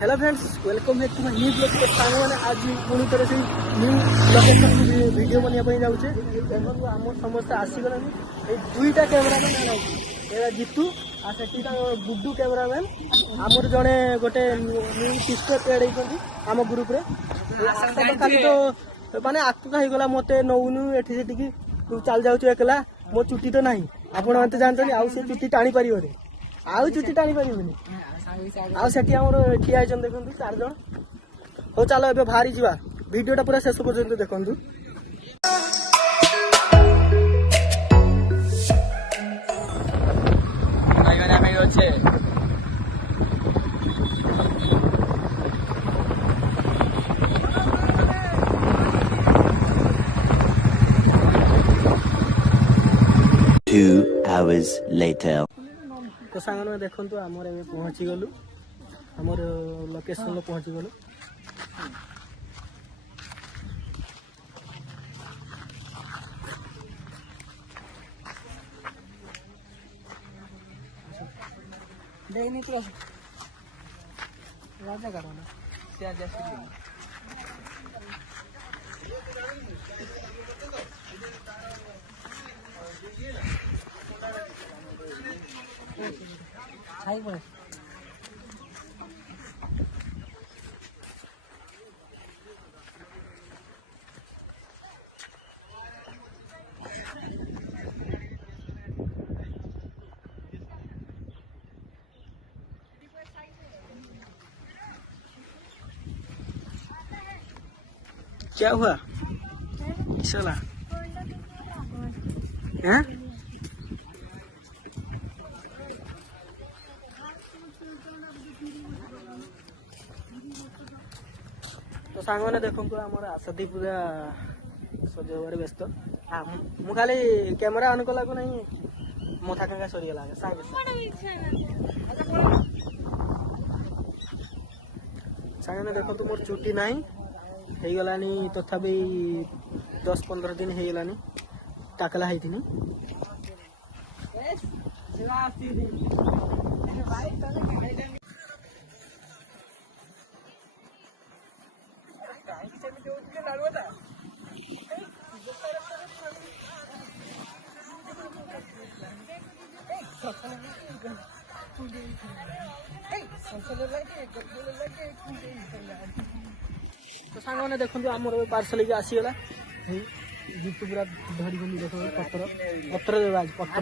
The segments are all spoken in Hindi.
Hello friends, welcome back to my new blog. तो सांग मैंने आज पुणी थे से न्यू लोकेशन वीडियो बनवाई जाऊे। देखो आम समस्त आसीगलानी दुईटा कैमेरामैन आना जीतू आ से गुड्डू कैमेरामैन आमर जड़े गोटे न्यू सिस्टर एड होती आम ग्रुप रे खाली तो माने आकुका होगला मत नौनु एठी सेठी चल जाऊँ एकला मो चुटी तो ना आप जानते आउ से चुटी टाणी पार आउ चुटी टाणी पारनि आठी आम ठिया देखो 4 जन। हो चलो ए बाहरी जा वीडियोटा पूरा शेष पर्यंत देखु। तो सांग देखु आमर ए पहुंची गलु आमर लोकेशन पहुंची गलु। क्या हुआ चला हैं? तो सांग मैंने देखो आमर आसती पूरा सजावर व्यस्त मु खाली कैमेरा ऑन कला को नहीं मथा कांगा सरीगला सांग देखो तो मोर चुटी नहीं गलानी तथापि 10-15 दिन हो गलानी टाकला है तो सांग मैंने देखो आमर पार्सल के आसीगला जीतू पूरा धरी देख पत्र पत्र देवा पत्र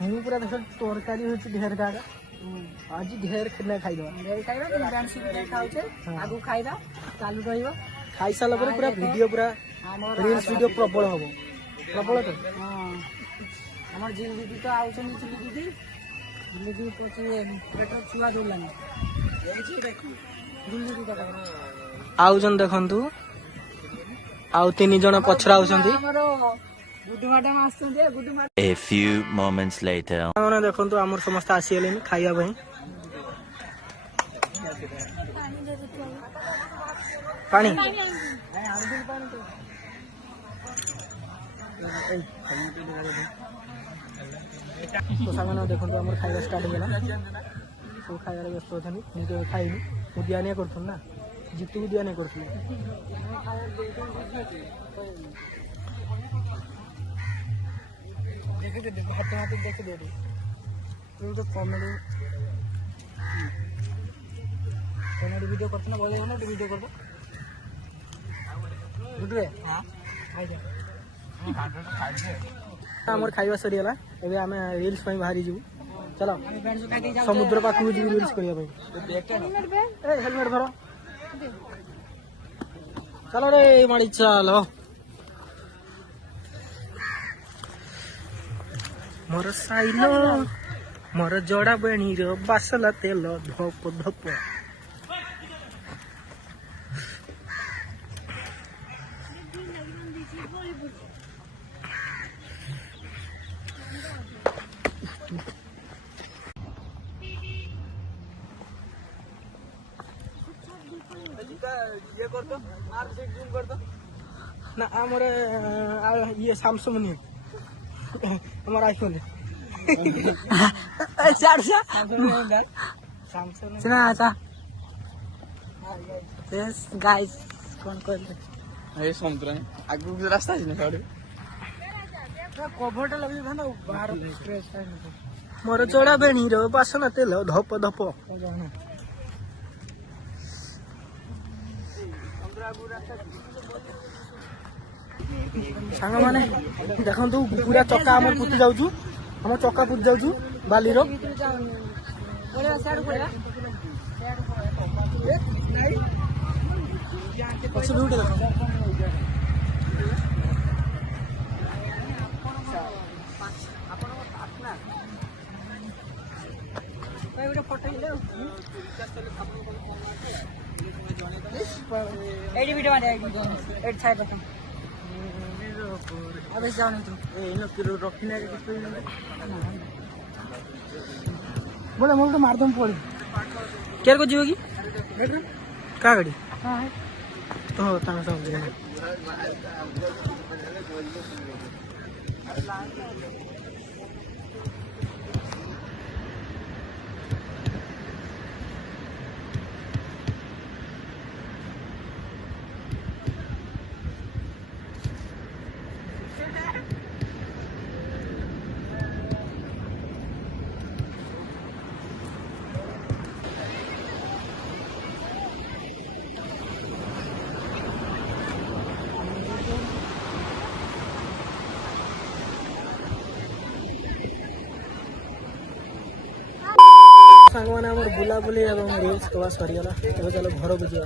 हूँ पूरा देख तरकारी हो ढेर का आज ढेर खाना खाइबा चालू रहा खाई सारा पूरा वीडियो पूरा रील्स वीडियो प्रबल हम प्रबल तो आम झिल दीदी तो आउन झिल दीदी झिल दीदी पेट छुआ दूलानी आउ जन देखंतु आउ 3 जन पछरा आउछंती। A few moments later माने देखंतु हमर समस्त आसी गेलेनी खाइया भाई पानी तो सामने देखंतु हमर खाइया स्टार्ट गेला सब खाइया व्यस्त होथनी मुझे खाइनी मु दिया नहीं करथुन ना जीतू भी दिया नहीं करथुन देखे दे हाथ हाथ देखे दे तू तो कॉमेडी वीडियो करत ना बोले ना वीडियो करबो गुडरे हां खाइ जा हमर खाइबा सरी गेला एबे हमें रील्स पई बाहरी जीवु चलो समुद्र पाखु जीवु रील्स करिया भाई ए हेलमेट धरो चलो रे माड़ी चलो मोर साइलो मोर जोड़ा बेणी रो बासला तेल धप धप ये कर दो आर से जूम कर दो ना हमारे ये सैमसंग नहीं हमारा आईफोन है गाइस कौन कहले ए समुद्र आगु रास्ता अछि न साडे कभरटा लगे था ना बाहर स्ट्रेच मोर चोड़ा बेणी रो बासना तेल धप धप सांग माने देखंतु पूरा चक्का हम पुति जाउछु हम चक्का पुति जाउछु बाली रो पछे भिउटे देखो एडी वीडियो मारे एड छाय बता अबे जाने तू ए इन किलो रखिना के किस बोले मोर तो मार दम पड़ी केर को जीव की का गाड़ी हां है तो तांग सब जे सांग मैंने बुला बुली रील्स कवा सरीगला चलो घर को जा।